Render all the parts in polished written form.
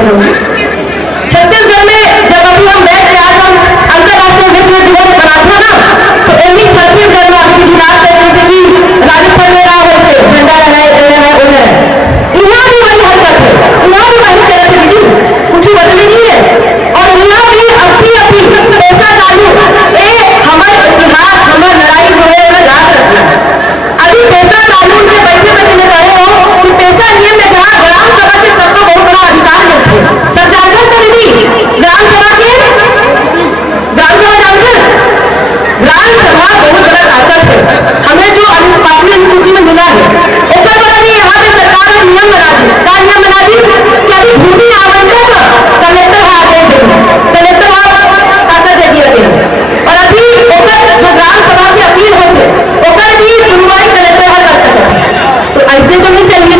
बैठे रहूंगी। छत्तीसगढ़ में जब अभी हम बैठ के आज हम अंतर्राष्ट्रीय विश्व दिवस मनाते हैं ना, तो यही छत्तीसगढ़ में आपकी जुनार जैसे कि राजस्थान में रहा वैसे झंडा रहे यहाँ भी वही हरकत है, यहाँ भी वही चलत है दीदी, कुछ बदली नहीं है। और यहाँ भी अभी पैसा डालू हमारे इतिहास हमारी लड़ाई जो है उन्हें याद रखना है। अभी पैसा डालू के बैठे बैठे ने कहे हो कि पैसा नियम में जहाँ ग्राम सभा के सबको बहुत बड़ा अधिकार मिलते हैं। सब जानते हैं दीदी ग्राम सभा जानते हैं? ग्राम सभा बहुत बड़ा ताकत है, हमें जो 5वीं अनुसूची में मिला है। एक बार भी यहाँ पे सरकार ने नियम बना दी, क्या नियम बना दी कि अभी भूमि आवंटन कलेक्टर हाथ दे देंगे, कलेक्टर हाथ ताकत दे दिया गया। और अभी जो ग्राम सभा की अपील होते भी सुनवाई कलेक्टर हाथ कर सकते। तो ऐसे तो नहीं चाहिए।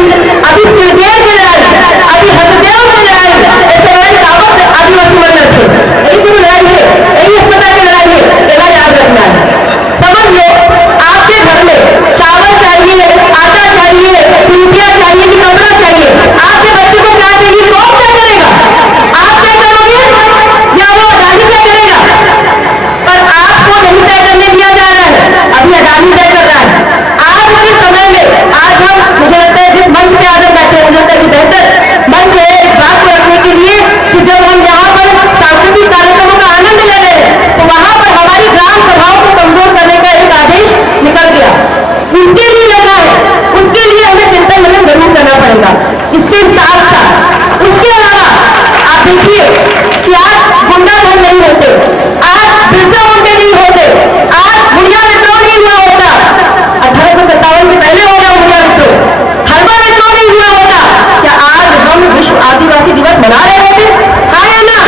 अभी सिलगेर की लड़ाई, अभी हसदेव की लड़ाई, ऐसे लड़ाई कागज आदिवासी मन रखे, यही कोई लड़ाई है, यही अस्पताल की लड़ाई है, यह याद रखना है। समझ लो आपके घर में चावल चाहिए, आटा चाहिए, रुपया चाहिए कि कपड़ा चाहिए, आपके बच्चे को क्या चाहिए, कौन क्या करेगा? आप तय करोगे या वो अडानी तय करेगा? पर आपको नहीं तय करने दिया जा रहा है, अभी अडानी तय कर रहा है। आज के समय में आज हम मुझे लगता है जिस मंच पे आज हम बैठे हैं, मुझे लगता है कि बेहतर मंच है इस बात को रखने के लिए कि जब हम यहाँ पर सांस्कृतिक कार्यक्रमों का आनंद ले रहे हैं तो वहां पर हमारी ग्राम सभाओं को कमजोर करने का एक आदेश निकल गया। इसके लिए लेना है, उसके लिए हमें चिंतन मनन जरूर करना पड़ेगा। इसके साथ साथ उसके अलावा आप देखिए कि आज गुंडा धन नहीं होते, आज बिरसा मुंडे नहीं होते, आज बुढ़िया विद्रोह नहीं हुआ होता, 1857 के पहले हो गया बुढ़िया विद्रोह, हरबा विद्रोह नहीं हुआ होता, क्या आज हम विश्व आदिवासी दिवस मना रहे होते? हाँ या ना?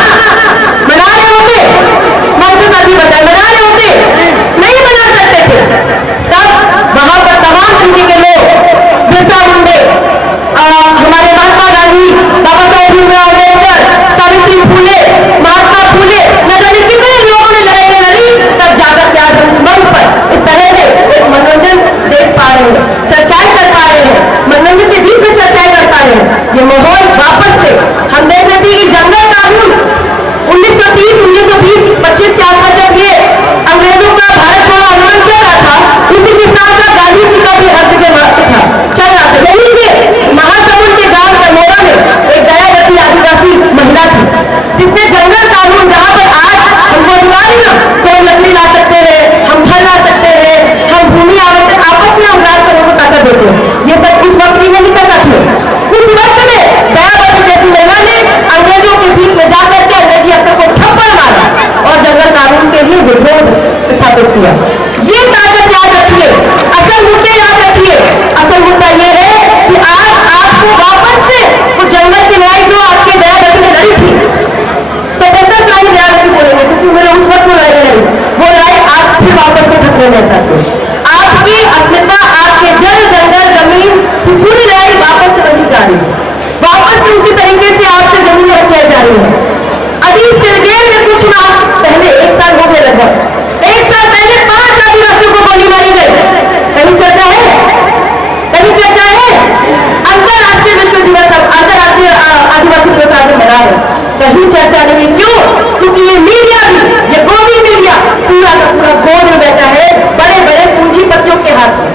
मना रहे होते? मंत्री साथी बताए मना रहे होते? नहीं मना सकते थे। तब वहां पर तमाम तरीके के लोग, बिरसा मुंडे, हमारे महात्मा गांधी, बाबा साहेब भीमराव अम्बेडकर, सावित्री फूले, महात्मा फूले, न जाने कितने लोगों ने लड़ाई लड़ी, तब जाकर के आज हम इस मंच पर इस तरह से एक मनोरंजन देख पा रहे हैं, चर्चाएं कर पा रहे हैं, मनोरंजन के बीच में चर्चाएं कर पा रहे हैं। ये माहौल वापस से हम देख रहे थे कि जंगल कानून 1930, 1920, 25 के आसपास जब ये अंग्रेजों का भारत छोड़ो आंदोलन चल रहा था, उसी के साथ साथ गांधी जी का भी हर जगह महत्व था, चल रहा था। यही के महासमुंद के गांव कमोरा में एक दयावती आदिवासी महिला थी जिसने जंगल कानून, जहां पर आज हमको अनिवार्य ना तो हम लकड़ी ला सकते हैं, हम फल ला सकते हैं, हम भूमि आवंटन आपस में हम राज सबों को ताकत देते हैं, ये सब उस वक्त भी नहीं कर सकते। उस वक्त में दयावती जैसी महिला ने अंग्रेजों के बीच में जाकर के अंग्रेजी अफसर को थप्पड़ मारा और जंगल कानून के लिए विद्रोह स्थापित किया। ये ताकत याद रखिए, असल मुद्दे याद रखिए। असल मुद्दा ये है कि आज आपको वापस से वो जंगल की लड़ाई जो आपके दयावती ने लड़ी थी, स्वतंत्रता सेनानी दयावती बोलेंगे क्योंकि उन्होंने उस वक्त वो लड़ाई लड़ी, वो लड़ाई आज फिर वापस से खतरे में साथियों। आपकी अस्मिता, आपके जल जंगल जमीन की पूरी लड़ाई वापस से बनी जा रही है, वापस से उसी तरीके से आपसे जमीन हत्याएं जा रही है। अभी सिलगेर में कुछ माह पहले, 1 साल हो गया लगभग, 1 साल पहले 5 आदिवासियों को गोली मारी गई। कहीं चर्चा है? कहीं चर्चा है? अंतर्राष्ट्रीय विश्व दिवस, अंतर्राष्ट्रीय आदिवासी दिवस आज मना है, कहीं चर्चा नहीं। क्यों? क्योंकि ये मीडिया भी, ये गोदी मीडिया पूरा का पूरा गोद में बैठा है, बड़े बड़े पूंजीपतियों के हाथ में,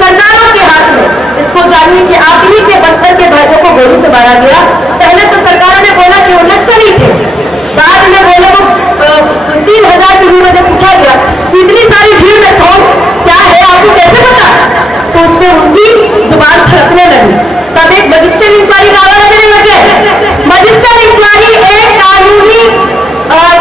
सरकारों के हाथ में। इसको जानिए कि आप ही के बस्तर के भाइयों को गोली से मारा गया। पहले तो सरकारों ने बोला कि वो नक्सली थे, बाद में बोले वो 3000 की भीड़ में जब पूछा गया कि इतनी सारी भीड़ में कौन क्या है आपको कैसे पता, तो उस पर उनकी जुबान थड़कने लगी। तब एक मजिस्ट्रेट इंक्वायरी का आवाज देने लग गए। मजिस्ट्रेट इंक्वायरी एक कानूनी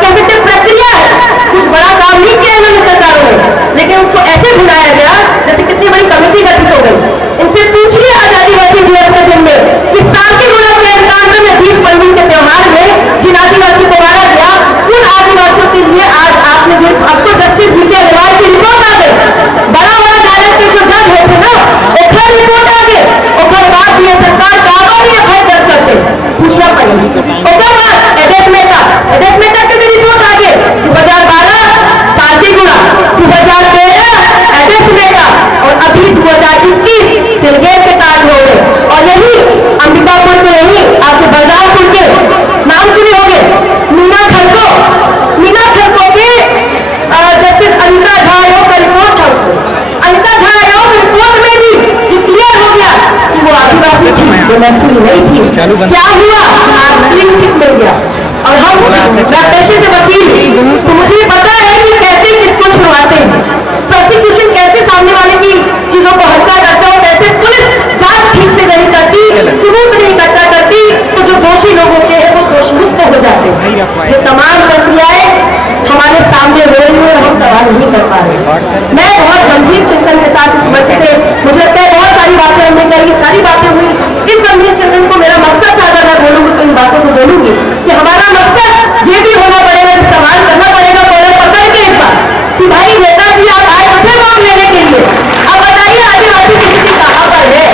कह सकते प्रक्रिया है, कुछ बड़ा काम नहीं किया इन्होंने सरकारों ने, लेकिन उसको ऐसे भुलाया गया जैसे कितनी बड़ी कमेटी गठित हो गई। इनसे पूछिए आज आदिवासी दिवस के दिन में कि साथी गुणा के अधिकार मैं एक्चुअली नहीं थी। क्या हुआ, क्लीन चिट मिल गया और हम पेशे से वकील, तो मुझे पता है कि कैसे किसको छुड़वाते हैं, प्रोसिक्यूशन कैसे सामने वाले की चीजों को हल्का करता है, कैसे पुलिस जांच ठीक से नहीं करती, सबूत नहीं इकट्ठा करती, तो जो दोषी लोग होते हैं वो दोष मुक्त हो जाते हैं। ये तमाम प्रक्रियाएं हमारे सामने हो रही है, हम सवाल नहीं कर पा रहे। मैं बहुत गंभीर चिंतन के साथ इस बच्चे से, मुझे लगता है बहुत सारी बातें हमने कही, सारी बातें हुई। इस गंभीर चिंतन को मेरा मकसद था, अगर मैं बोलूंगी तो इन बातों को बोलूंगी कि हमारा मकसद ये भी होना पड़ेगा, सवाल करना पड़ेगा पकड़ के इस बार कि भाई नेताजी आप आए तो थे वोट लेने के लिए, अब बताइए आदिवासी की स्थिति कहाँ पर है,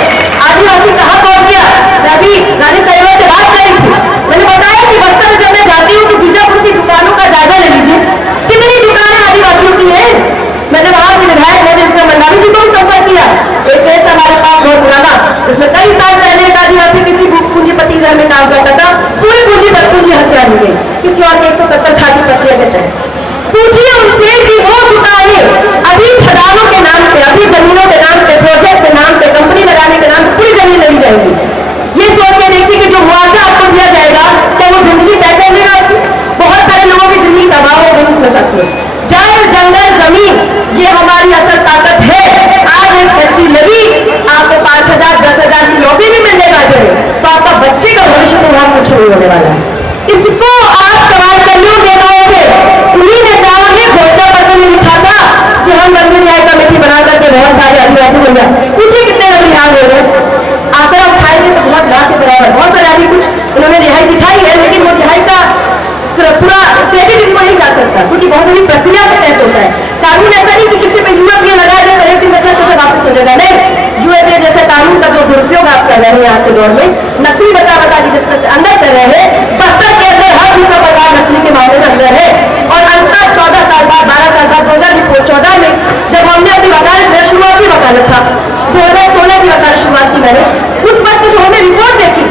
आदिवासी कहाँ पहुंच गया। मैं अभी रानी साहिबा से बात करी थी, मैंने बताया कि बस्तर में जब मैं जाती हूँ तो बीजापुर की दुकानों का जायजा ले लीजिए, कितनी दुकानें आदिवासियों की है। मैंने वहां के विधायक महेंद्र मंडावी जी को भी संपर्क किया, एक केस हमारे पास बहुत पुराना, इसमें कई साल पहले एक आदिवासी किसी पूंजीपति घर में काम करता था, पूरी पूंजी हत्या ली गई किसी और के 170 खाती प्रक्रिया के तहत। पूछिए उनसे कि वो दुकानें अभी खदानों के नाम पे, अभी जमीनों के नाम पे, प्रोजेक्ट के नाम पे, कंपनी लगाने के नाम पे पूरी जमीन लगी जाएगी। ये सोच के देखिए कि जो मुआवजा आपको दिया जाएगा क्या वो जिंदगी तय कर लेगा आपकी। बहुत सारे लोगों की जिंदगी तबाह हो गई उसमें साथियों। जल जंगल जमीन ये हमारी असल ताकत है। आज एक फैक्ट्री लगी, आपको 5,000 10,000 की नौकरी भी मिलने वाली है, तो आपका बच्चे का भविष्य तो वहां कुछ नहीं होने वाला है। इसको आप सवाल करिए नेताओं से, उन्हीं नेताओं ने घोषणा पत्र में लिखा था कि हम लंबी न्याय कमेटी बना करके बहुत सारे आदिवासी बन गए। पूछिए कितने लोग रिहा हो गए, आंकड़ा उठाएंगे तो बहुत लाख के बराबर। बहुत सारे आदमी कुछ उन्होंने रिहाई दिखाई है, लेकिन वो रिहाई का पूरा क्रेडिट इनको नहीं जा सकता, क्योंकि बहुत बड़ी प्रक्रिया के तहत होता है। कानून ऐसा नहीं कि किसी पे यूएपीए लगा दे तो 1 बच्चा तो वापस हो जाएगा, नहीं। यूएपीए जैसे कानून का जो दुरुपयोग आप कर रहे हैं आज के दौर में, नक्सली बता की जिस तरह से अंदर कर रहे हैं, बस्तर के अंदर हर दूसरा परिवार नक्सली के मामले में अंदर है। और अंतर 14 साल बाद 12 साल बाद 2014 में जब हमने अपनी वकालत, मेरा शुरुआती वकालत था, 2016 की वकालत शुरुआत की मैंने, उस वक्त जो हमने रिपोर्ट देखी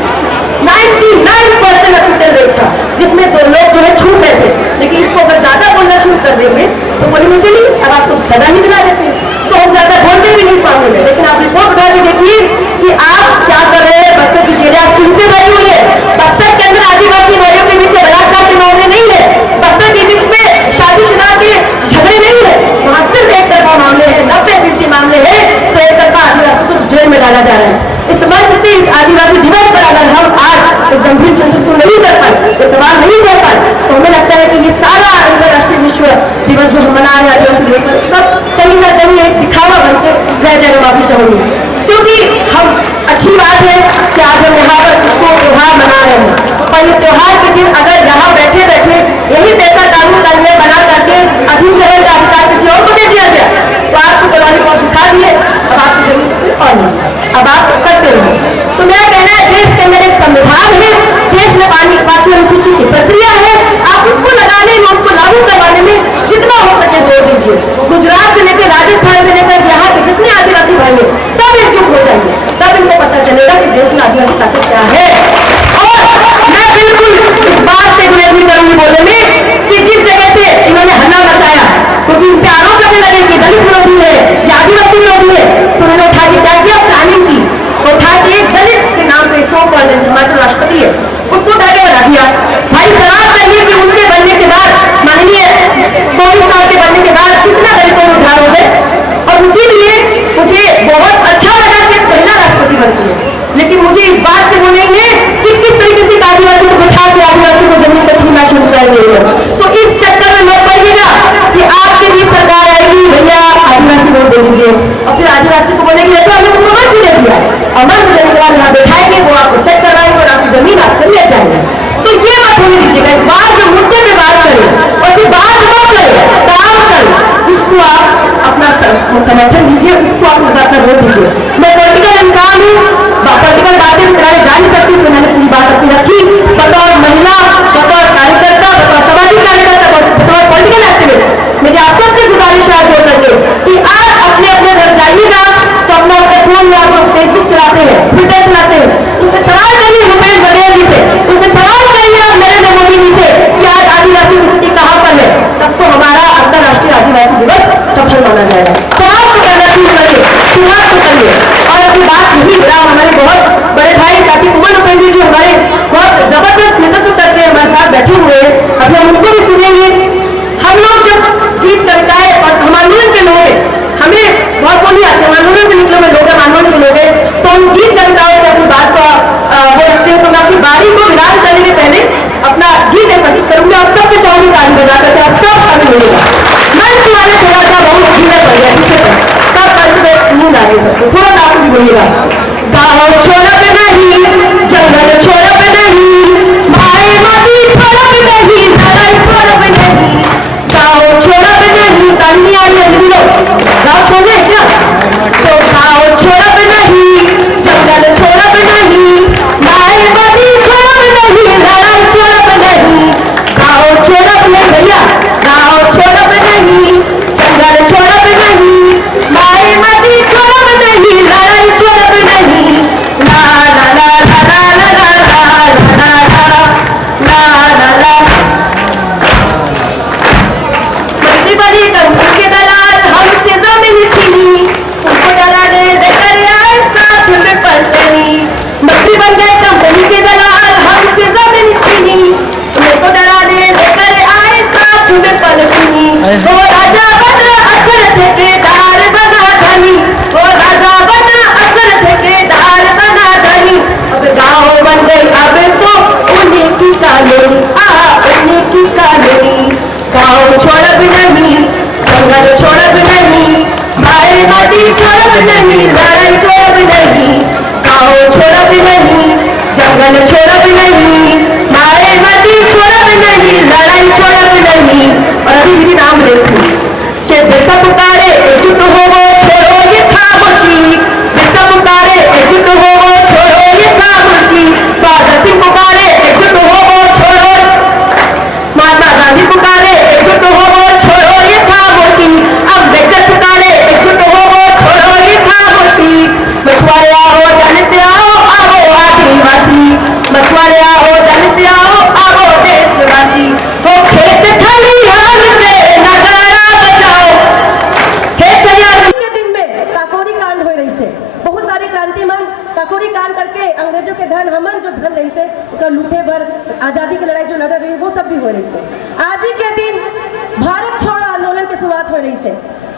99% अक्यूटल रेट था, जिसमें 2 लोग जो है छूट गए थे। लेकिन इसको अगर ज्यादा बोलना शुरू कर देंगे तो बोलेंगे चलिए अब आपको सजा नहीं दिला देते हैं, तो हम ज्यादा बोलते भी नहीं इस मामले में। लेकिन आप रिपोर्ट उठा के देखिए कि आप क्या कर रहे हैं। बस्तर की जेलें आप किनसे भरी हुई है। बस्तर के अंदर आदिवासी भाइयों के बीच में बलात्कार के मामले नहीं है, बस्तर के बीच में शादीशुदा के झगड़े नहीं है, वहां सिर्फ एक तरफा मामले है, 90% मामले है, तो एक तरफा आदिवासी को जेल में डाला जा रहा है। इस मंच से इस आदिवासी दिवस पर अगर हम आज इस गंभीर चिंतन को नहीं कर पाए, ये सवाल नहीं कर पाए, तो हमें लगता है कि ये सारा अंतर्राष्ट्रीय विश्व दिवस जो हम मना रहे हैं आदिवासी दिवस पर, सब कहीं ना कहीं एक दिखावा बन के रह जाएगा। माफी चाहूंगी, क्योंकि हम अच्छी बात है कि आज हम यहाँ पर इसको त्योहार मना रहे हैं, पर ये त्योहार के दिन अगर यहाँ बैठे बैठे यही पैसा कानून कानून बना करके अधिग्रहण का अधिकार किसी और को दे दिया गया, तो आपको दिवाली बहुत दिखा दिए, अब आपकी जमीन और नहीं, अब आप करते रहो। तो मेरा कहना है देश के अंदर एक संविधान है, देश में 5वीं अनुसूची की प्रक्रिया है, आप उसको लगाने में, उसको लागू करवाने में जितना हो सके जोर दीजिए। गुजरात से लेकर राजस्थान से लेकर यहाँ के जितने आदिवासी भाई हैं सब एकजुट हो जाएंगे, तब इनको पता चलेगा कि देश में आदिवासी ताकत क्या है। और मैं बिल्कुल इस बात से विरोध नहीं करूंगी बोलने में कि जिस जगह से इन्होंने हल्ला मचाया, क्योंकि इन पे आरोप करने लगे कि दलित विरोधी है या आदिवासी विरोधी है, तो उन्होंने उठा के क्या किया, प्लानिंग की, उठा के दलित के नाम पे शो कर देते, हमारे राष्ट्रपति है उसको उठा के बना दिया। भाई जवाब चाहिए कि उनके बनने के बाद, माननीय कोविंद साहब के बनने के बाद कितना दलितों में उद्धार हो गए। और इसीलिए मुझे बहुत अच्छा लगा कि महिला राष्ट्रपति बनती है, लेकिन मुझे इस बात से वो नहीं है कि किस तरीके से आदिवासी को बिठा के आदिवासी को जमीन को छीनना शुरू कर देंगे। तो इस चक्कर में मत पड़िएगा कि आपके भी सरकार आएगी, भैया आदिवासी वोट दे दीजिए, और फिर आदिवासी को बोलेंगे तो हमने उनको मंच दे दिया, और मंच देने के बाद यहाँ बैठाएंगे, वो आपको सेट करवाएंगे और आपकी जमीन आपसे ले जाएंगे। तो ये मत होने दीजिएगा। इस बात जो मुद्दे पे बात करें और सिर्फ बात मत करें, काम करें, उसको आप अपना समर्थन दीजिए, उसको आप अपना वोट दीजिए। मैं पॉलिटिकल इंसान हूँ, पॉलिटिकल बातें कराई जा नहीं सकती, इसलिए मैंने अपनी बात अपनी रखी। बतौर महिला, बतौर कार्यकर्ता, बतौर सामाजिक कार्यकर्ता, बतौर पॉलिटिकल एक्टिविस्ट, मेरी आप सबसे गुजारिश है जोड़ करके कि आप अपने अपने घर जाइएगा तो अपना अपने फोन में आप लोग फेसबुक चलाते हैं, ट्विटर चलाते हैं, उसमें सवाल करिए भूपेश बघेल जी से, उसमें सवाल करिए आप नरेंद्र मोदी जी से कि आज आदिवासी की स्थिति कहाँ पर है, तब तो हमारा अंतर्राष्ट्रीय आदिवासी दिवस सफल माना जाएगा। सवाल तो करना शुरू करिए, शुरुआत तो करिए। और अपनी बात यही हमारे बहुत बड़े भाई साथी तो आप सबसे चाहूंगी ताली बजा करके आप सब हमें मिलेगा। मंच वाले थोड़ा सा बहुत धीरे पड़ गया पीछे तक, सब मंच में नींद आ रही सबको, थोड़ा सा आप भी बोलिएगा। गाँव छोड़ब नहीं, जंगल छोड़ब नहीं, भाई माटी छोड़ब नहीं, लड़ाई छोड़ब नहीं, गाँव छोड़ब नहीं। ताली आ रही है लोग, गाँव छोड़े क्या? तो गाँव छोड़ब नहीं, जंगल छोड़ब नहीं, भाई माटी छोड़ब नहीं, लड़ाई छोड़ब नहीं, गाँव छोड़ब नहीं भैया, गाँव छोड़ब नहीं, जंगल छोड़ब नहीं, भाई माटी छोड़ब नहीं, लड़ाई छोड़ब नहीं। ला ला ला ला ला ला ला ला ला ला ला। बड़ी बड़ी कंपनी के दलाल हमसे जमीन छीनी, उनको डराने लेकर आए साथ में पलटनी। मंत्री बन गए कंपनी के दलाल हमसे जमीन छीनी, उनको डराने लेकर आए साथ में पलटनी। वो राजा बना असल ठेकेदार बना धनी, वो राजा बना असल ठेकेदार बना धनी। अब गाँव बन गई अब तो उन्हीं की कॉलोनी, उन्हीं की कॉलोनी। गाँव छोड़ब नहीं, जंगल छोड़ब नहीं, भाई माटी छोड़ब नहीं, लड़ाई छोड़ब नहीं, गाँव छोड़ब नहीं, जंगल छोड़ब नहीं, भाई माटी छोड़ब नहीं, लड़ाई छोड़ब नहीं। और अभी मेरी नाम लेती कि बेसा पुकारे एकजुट हो वो छोड़ो ये खामोशी, बेसा पुकारे एकजुट हो वो छोड़ो ये खामोशी, भगत सिंह पुकारे एकजुट हो वो छोड़ो, महात्मा गांधी पुकारे एकजुट हो वो छोड़ो ये खामोशी, अम्बेडकर पुकारे एकजुट हो वो छोड़ो ये खामोशी। मछुआरे आओ दलित आओ आओ आदिवासी, मछुआरे आओ दलित आओ आओ देशवासी। हो खेत खलिहान में नजारा बचाओ, खेत खलिहान के दिन में काकोरी कांड हो रही से बहुत सारी क्रांति मन काकोरी कांड करके अंग्रेजों के धन हमन जो धन रही से उसका लूटे भर आजादी की लड़ाई जो लड़ रही वो सब भी हो रही से। आज ही के दिन भारत छोड़ो आंदोलन की शुरुआत हो रही से,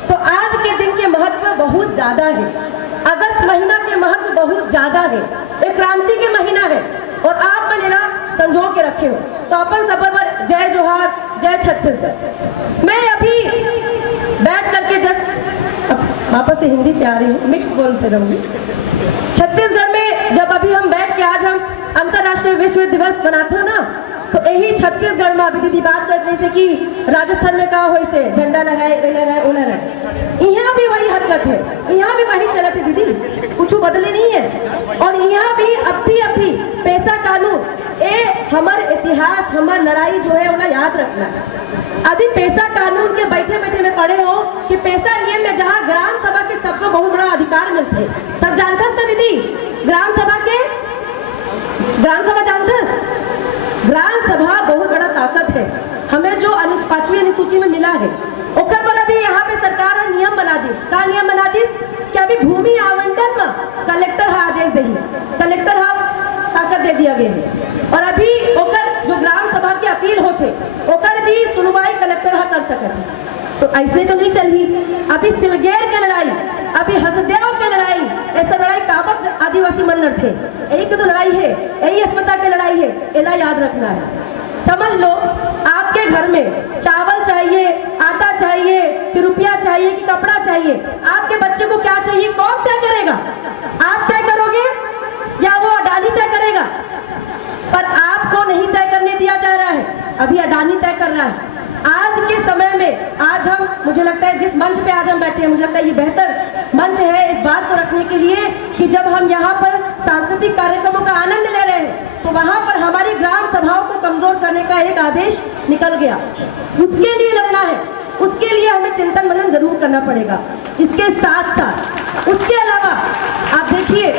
तो आज के दिन के महत्व बहुत ज्यादा है। अगस्त महीना के महत्व बहुत ज्यादा है, एक क्रांति के महीना है और आप मेरा संजो के रखे हो। तो अपन सब पर जय जोहार, जय छत्तीसगढ़। मैं अभी बैठ करके जस्ट वापस से हिंदी पे आ रही हूँ, मिक्स बोलते रहूंगी। छत्तीसगढ़ में जब अभी हम बैठ के आज हम अंतर्राष्ट्रीय विश्व दिवस मनाते हो ना, तो यही छत्तीसगढ़ में अभी दीदी बात कर जैसे कि राजस्थान में कहा हो से झंडा लगाए यहाँ भी वही हरकत है, यहाँ भी वही चलत है दीदी, कुछ बदले नहीं है। और यहाँ भी अभी पैसा कानून ए हमारे इतिहास हमार लड़ाई जो है उन्हें याद रखना। अभी पैसा कानून के बैठे बैठे में पढ़े हो कि पैसा नियम में जहाँ ग्राम सभा के सबको बहुत बड़ा अधिकार मिलते, सब जानता था दीदी ग्राम सभा के, ग्राम सभा जानते, ग्राम सभा बहुत बड़ा ताकत है। हमें जो 5वीं अनुसूची में मिला है ओकर पर अभी यहाँ पे सरकार ने नियम बना दी, का नियम बना दी कि अभी भूमि आवंटन में कलेक्टर हा आदेश दे, कलेक्टर हा ताकत दे दिया गया है। और अभी ओकर जो ग्राम सभा की अपील होते ओकर भी सुनवाई कलेक्टर हा कर सकते। तो ऐसे तो नहीं चली। अभी सिलगेर के लड़ाई, अभी हसदेव के लड़ाई, ऐसा लड़ाई काबत आदिवासी मन लड़ते, यही तो लड़ाई है, यही अस्पताल की लड़ाई है, एला याद रखना है। समझ लो आपके घर में चावल चाहिए, आटा चाहिए, फिर रुपया चाहिए कि कपड़ा चाहिए, आपके बच्चे को क्या चाहिए कौन तय करेगा? आप तय करोगे या वो अडानी तय करेगा? पर आपको नहीं तय करने दिया जा रहा है, अभी अडानी तय कर रहा है। आज के समय में आज हम, मुझे लगता है जिस मंच पे आज हम बैठे हैं, मुझे लगता है ये बेहतर मंच है इस बात को रखने के लिए कि जब हम यहाँ पर सांस्कृतिक कार्यक्रमों का आनंद ले रहे हैं तो वहाँ पर हमारी ग्राम सभाओं को कमजोर करने का एक आदेश निकल गया। उसके लिए लड़ना है, उसके लिए हमें चिंतन मनन जरूर करना पड़ेगा। इसके साथ साथ उसके अलावा आप देखिए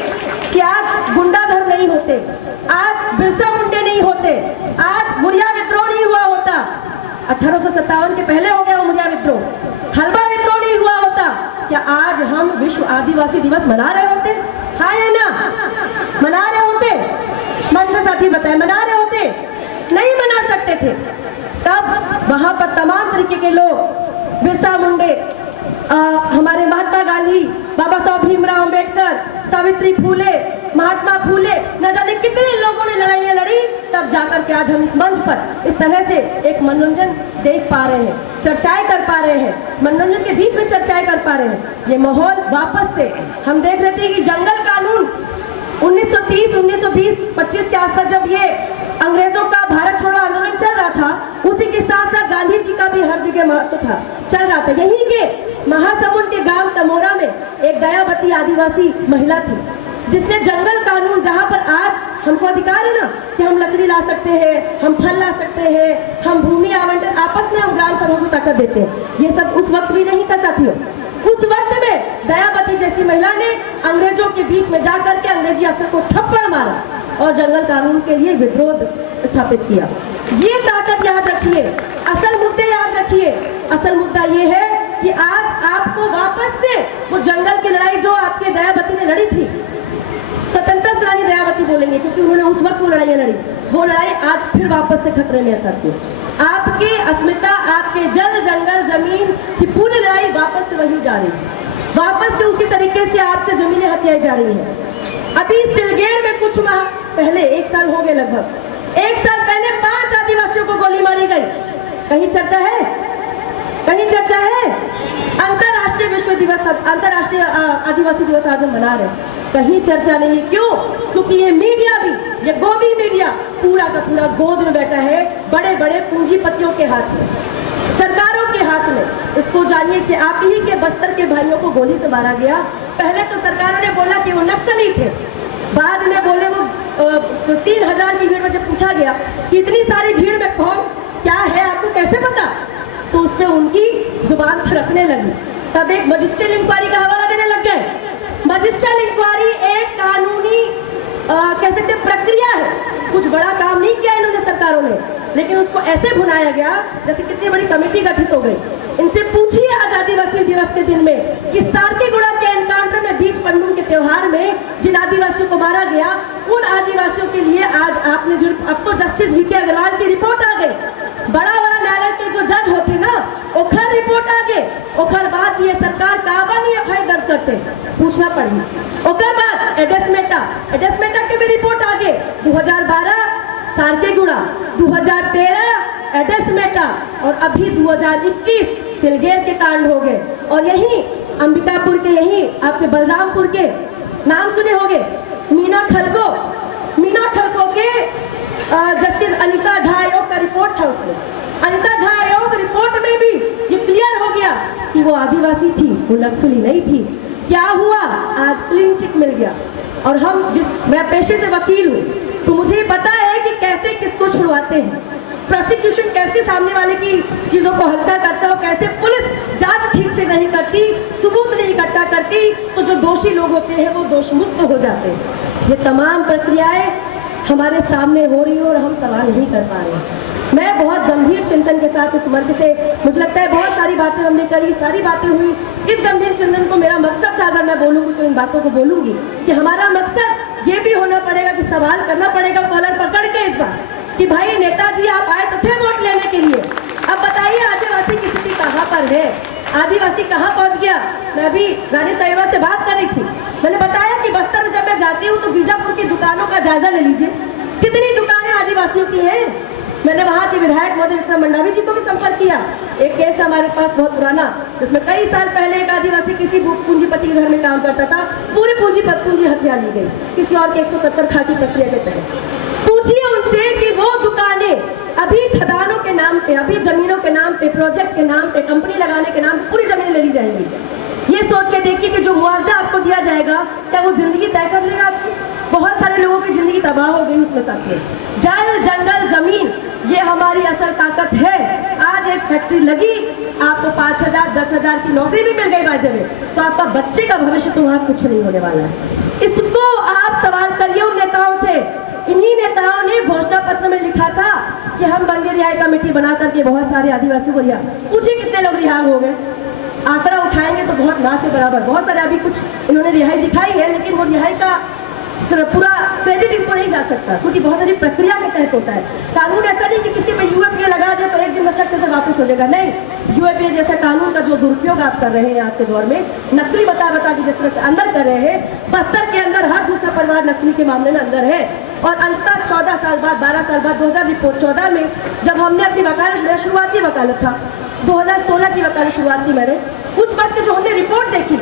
कि आज गुंडाधर नहीं होते, आज बिरसा मुंडे नहीं होते, आज मुरिया विद्रोह नहीं हुआ होता, 1857 के पहले हो गया वो मुरिया विद्रोह, हलवा विद्रोह नहीं हुआ होता, क्या आज हम विश्व आदिवासी दिवस मना रहे होते? हाँ या ना? मना रहे होते? मन से साथी बताए, मना रहे होते? नहीं मना सकते थे। तब वहां पर तमाम तरीके के लोग, बिरसा मुंडे, हमारे महात्मा गांधी, बाबा साहब भीमराव अंबेडकर, सावित्री फूले, महात्मा फूले, न जाने कितने लोगों ने लड़ाइयां लड़ी तब जाकर के आज हम इस मंच पर इस तरह से एक मनोरंजन देख पा रहे हैं, चर्चाएं कर पा रहे हैं, मनोरंजन के बीच में चर्चाएं कर पा रहे हैं। ये माहौल वापस से हम देख रहे थे कि जंगल कानून 1930, 1920, 25 के आसपास जब ये अंग्रेजों का भारत छोड़ो आंदोलन चल रहा था, उसी के साथ साथ गांधी जी का भी हर जगह महत्व था, चल रहा था। यहीं के महासमुंद के गांव तमोरा में एक दयावती आदिवासी महिला थी, जिसने जंगल कानून, जहां पर आज हमको अधिकार है ना कि हम लकड़ी ला सकते हैं, हम फल ला सकते हैं, हम भूमि आवंटन आपस में हम ग्राम सभा को ताकत देते हैं, ये सब उस वक्त भी नहीं था साथियों। उस वक्त में दयावती जैसी महिला ने अंग्रेजों के बीच में जाकर के अंग्रेजी अफसर को थप्पड़ मारा और जंगल कानून के लिए विद्रोह स्थापित किया। ये ताकत याद रखिए, असल मुद्दे याद रखिए। असल मुद्दा ये है कि आज आपको वापस से वो जंगल की लड़ाई जो आपके दयावती ने लड़ी थी, स्वतंत्रता सेनानी दयावती बोलेंगे क्योंकि उन्होंने उस वक्त वो लड़ाई लड़ी, वो लड़ाई आज फिर वापस से खतरे में है साथियों। आपकी अस्मिता, आपके जल जंगल जमीन की पूरी लड़ाई वापस से वही जा रही है, वापस से उसी तरीके से आपसे जमीनें हथियाई जा रही है। अभी सिलगेर में कुछ माह पहले, 1 साल हो गए लगभग, 1 साल पहले 5 आदिवासियों को गोली मारी गई। कहीं चर्चा है? कहीं चर्चा है? अंतरराष्ट्रीय विश्व दिवस, अंतरराष्ट्रीय आदिवासी दिवस आज हम मना रहे हैं, कहीं चर्चा नहीं। क्यों? क्योंकि ये मीडिया भी, ये गोदी मीडिया पूरा का पूरा गोद में बैठा है, बड़े बड़े पूंजीपतियों के हाथ में, सरकारों के हाथ में। इसको जानिए कि आप ही के बस्तर के भाइयों को गोली से मारा गया। पहले तो सरकारों ने बोला कि वो नक्सली थे, बाद में बोले वो 3000 की भीड़ में जब पूछा गया कि इतनी सारी भीड़ में कौन क्या है आपको कैसे पता, तो उस पर उनकी जुबान थरकने लगी। तब एक मजिस्ट्रियल इंक्वायरी का हवाला देने लग गए। मजिस्ट्रियल इंक्वायरी एक कानूनी कह सकते प्रक्रिया है, कुछ बड़ा काम नहीं किया इन्होंने सरकारों ने, लेकिन उसको ऐसे भुनाया गया जैसे कितनी बड़ी कमेटी गठित हो गई। इनसे पूछिए आज आदिवासी दिवस के दिन में कि सारकीगुड़ा के एनकाउंटर में, बीच पंडू के त्योहार में जिन आदिवासियों को मारा गया, उन आदिवासियों के लिए आज आपने जो, अब तो जस्टिस वी के अग्रवाल की रिपोर्ट आ गई, बड़ा न्यायालय के जो जज होते ना, ओखर रिपोर्ट आ गए, ओखर बाद ये सरकार काबानी एफआईआर दर्ज करते, पूछना पड़ी। ओखर बाद एडेस्मेटा के भी रिपोर्ट आ गए, 2012 सारकीगुड़ा, 2013 एडेस्मेटा और अभी 2021 सिलगेर के कांड हो गए। और यही अंबिकापुर के, यही आपके बलरामपुर के नाम सुने होंगे, मीना खलको के जस्टिस अनिता झा आयोग का रिपोर्ट था। उसमें अनिता झा आयोग रिपोर्ट में भी ये क्लियर हो गया कि वो आदिवासी थी, वो नक्सली नहीं थी। क्या हुआ? आज क्लीन चिट मिल गया। और मैं पेशे से वकील हूँ, तो मुझे पता है कि कैसे किसको छुड़वाते हैं, प्रोसिक्यूशन कैसे सामने वाले की चीजों को हल्का करता है, और कैसे पुलिस जांच ठीक से नहीं करती, सबूत नहीं इकट्ठा करती, तो जो दोषी लोग होते हैं वो दोष मुक्त हो जाते हैं। ये तमाम प्रक्रियाएं हमारे सामने हो रही है और हम सवाल नहीं कर पा रहे। मैं बहुत गंभीर चिंतन के साथ इस मंच से, मुझे लगता है बहुत सारी बातें हमने करी, सारी बातें हुई। इस गंभीर चिंतन को मेरा मकसद था, अगर मैं बोलूंगी तो इन बातों को बोलूंगी कि हमारा मकसद ये भी होना पड़ेगा कि सवाल करना पड़ेगा कॉलर पकड़ के इस बार कि भाई नेताजी आप आए तो थे वोट लेने के लिए, अब बताइए आदिवासी की स्थिति कहाँ पर है, आदिवासी कहाँ पहुँच गया। मैं अभी रानी साहिबा से बात कर रही थी, मैंने बताया कि बस्तर में जब मैं जाती हूँ तो बीजापुर की दुकानों का जायजा ले लीजिए, कितनी दुकानें आदिवासियों की हैं। मैंने वहाँ के विधायक महोदय विक्रम मंडावी जी को भी संपर्क किया। एक केस हमारे पास बहुत पुराना, जिसमें कई साल पहले एक आदिवासी किसी पूंजीपति के घर में काम करता था, पूरी पूंजी हथिया ली गई किसी और के 170 खाकी प्रक्रिया के तहत। पूछिए उनसे कि वो दुकानें अभी खदानों के नाम पे, अभी जमीनों के नाम पे, प्रोजेक्ट के नाम पे, कंपनी लगाने के नाम पे पूरी जमीन ले ली जाएंगी। ये सोच के देखिए कि जो मुआवजा आपको दिया जाएगा क्या वो जिंदगी तय कर लेगा आपकी? बहुत सारे लोगों की जिंदगी तबाह हो गई उसमें साथियों। जल जंगल जमीन ये हमारी असल ताकत है। आज एक फैक्ट्री लगी, आपको 5000 10,000 की नौकरी भी मिल गई बाय तो आपका बच्चे का भविष्य तो वहाँ कुछ नहीं होने वाला है। इसको आप सवाल करिए उन नेताओं से। इन्हीं नेताओं ने घोषणा पत्र में लिखा था कि हम बंदी रिहाई कमेटी बना करके बहुत सारे आदिवासियों को रिहा, पूछिए कितने लोग रिहा हो गए। आंकड़ा उठाएंगे तो बहुत ना के बराबर, बहुत सारे अभी कुछ इन्होंने रिहाई दिखाई है, लेकिन वो रिहाई का पूरा क्रेडिट इनको नहीं जा सकता क्योंकि बहुत सारी प्रक्रिया के तहत होता है। कानून ऐसा नहीं कि किसी पे यूएपीए लगा दे तो एक दिन में सट्टे से वापस हो जाएगा, नहीं। यूएपीए जैसा कानून का जो दुरुपयोग आप कर रहे हैं आज के दौर में, नक्सली बता के जिस तरह से अंदर कर रहे हैं, बस्तर के अंदर हर दूसरा परिवार लक्ष्मी के मामले में अंदर है। और अंततः 14 साल बाद, 12 साल बाद 2014 में जब हमने अपनी वकालत, मेरा शुरुआती वकालत था, 2016 की वकालत शुरुआत की मैंने, उस वक्त जो हमने रिपोर्ट देखी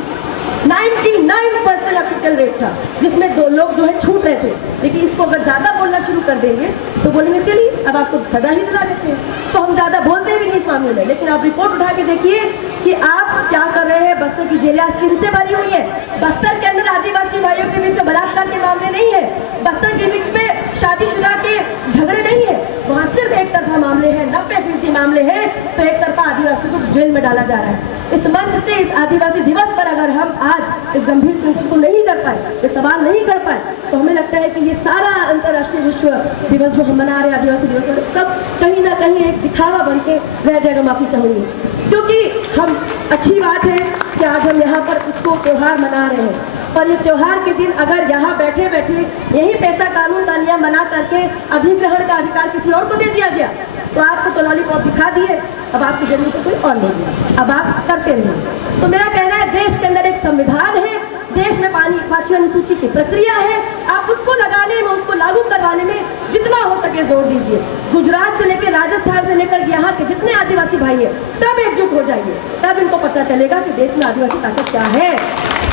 99% एक्विटल रेट था, जिसमें 2 लोग जो है छूट रहे थे। लेकिन इसको अगर ज़्यादा बोलना शुरू कर देंगे तो बोलेंगे चलिए अब आपको सजा ही दिला देते हैं, तो हम ज़्यादा बोलते भी नहीं इस मामले में। लेकिन आप रिपोर्ट उठा के देखिए कि आप क्या कर रहे हैं। बस्तर की जेलें आज किन से भरी हुई है। बस्तर के अंदर आदिवासी भाइयों के बीच में बलात्कार के मामले नहीं है, बस्तर के बीच में शादीशुदा के झगड़े नहीं है, वहाँ सिर्फ एक तरफा मामले हैं, 90% मामले हैं। तो एक तरफा आदिवासी को जेल में डाला जा रहा है। इस मंच से इस आदिवासी दिवस पर अगर हम आज इस गंभीर चिंतन को नहीं कर पाए, ये सवाल नहीं कर पाए, तो हमें लगता है कि ये सारा अंतर्राष्ट्रीय विश्व दिवस जो हम मना रहे हैं, आदिवासी दिवस पर, सब कहीं ना कहीं एक दिखावा बन के रह जाएगा। माफी चाहूंगी, क्योंकि हम, अच्छी बात है कि आज हम यहाँ पर उसको त्योहार मना रहे हैं, पर ये त्योहार के दिन अगर यहाँ बैठे बैठे यही पैसा कानून का नियम बना करके अधिग्रहण का अधिकार किसी और को दे दिया गया, तो आपको तो लॉलीपॉप दिखा दिए, अब आपकी जमीन को कोई और ले लिया, अब आप करते नहीं। तो मेरा कहना है, देश के अंदर एक संविधान है, देश में 5वीं अनुसूची की प्रक्रिया है, आप उसको लगाने में, उसको लागू करवाने में जितना हो सके जोर दीजिए। गुजरात से लेकर, राजस्थान से लेकर यहाँ के जितने आदिवासी भाई हैं, सब एकजुट हो जाइए, तब इनको पता चलेगा कि देश में आदिवासी ताकत क्या है।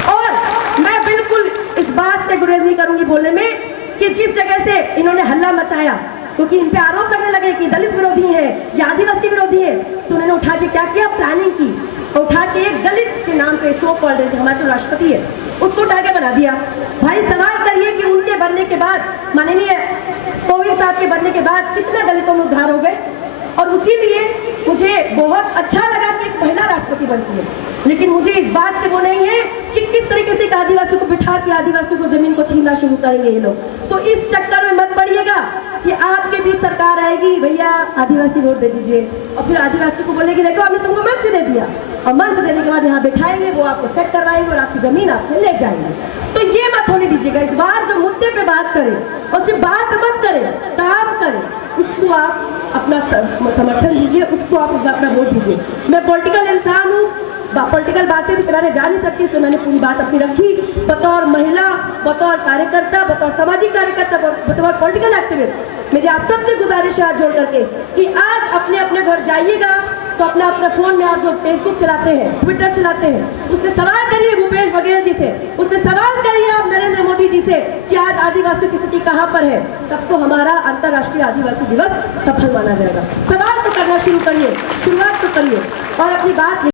और मैं बिल्कुल इस बात से गुरेज नहीं करूंगी बोलने में कि जिस जगह से इन्होंने हल्ला मचाया, क्योंकि इन पे आरोप करने लगे कि दलित विरोधी है या आदिवासी विरोधी है, तो उन्होंने उठा के क्या किया, प्लानिंग की, उठा के एक दलित के नाम पे सो कॉल्ड हमारे जो राष्ट्रपति है उसको उठा के बना दिया। भाई सवाल करिए कि उनके बनने के बाद, माननीय कोविंद साहब के बनने के बाद कितने दलितों में उद्धार हो गए। और उसी लिए मुझे बहुत अच्छा लगा कि एक महिला राष्ट्रपति बनती है, लेकिन मुझे इस बात से वो नहीं है कि किस तरीके से एक आदिवासी को बिठा के आदिवासी को जमीन को छीनना शुरू करेंगे ये लोग। तो इस चक्कर में मत पड़िएगा कि आपके भी सरकार आएगी, भैया आदिवासी वोट दे दीजिए, और फिर आदिवासी को बोलेगी देखो हमने तुमको मंच दे दिया, और मंच देने के बाद यहाँ बैठाएंगे, वो आपको सेट करवाएंगे और आपकी जमीन आपसे ले जाएंगे। तो ये मत होने दीजिएगा। इस बार जो मुद्दे पे बात करें, और सिर्फ बात मत करें, काम करें, उसको आप अपना समर्थन दीजिए, उसको आप अपना वोट दीजिए। मैं पॉलिटिकल इंसान हूँ, पॉलिटिकल बातें भी कराने जा नहीं सकती, इसलिए मैंने पूरी बात अपनी रखी। बतौर महिला, बतौर कार्यकर्ता, बतौर सामाजिक कार्यकर्ता, बतौर पॉलिटिकल एक्टिविस्ट, मेरी आप सबसे गुजारिश है हाथ जोड़ करके कि आज अपने अपने घर जाइएगा तो अपना अपना फोन में आप जो फेसबुक चलाते हैं, ट्विटर चलाते हैं, उससे सवाल करिए भूपेश बघेल जी से, उससे सवाल करिए आप नरेंद्र मोदी जी से कि आज आदिवासी की स्थिति कहाँ पर है। तब तो हमारा अंतर्राष्ट्रीय आदिवासी दिवस सफल माना जाएगा। सवाल तो करना शुरू करिए, शुरुआत तो करिए, और अपनी बात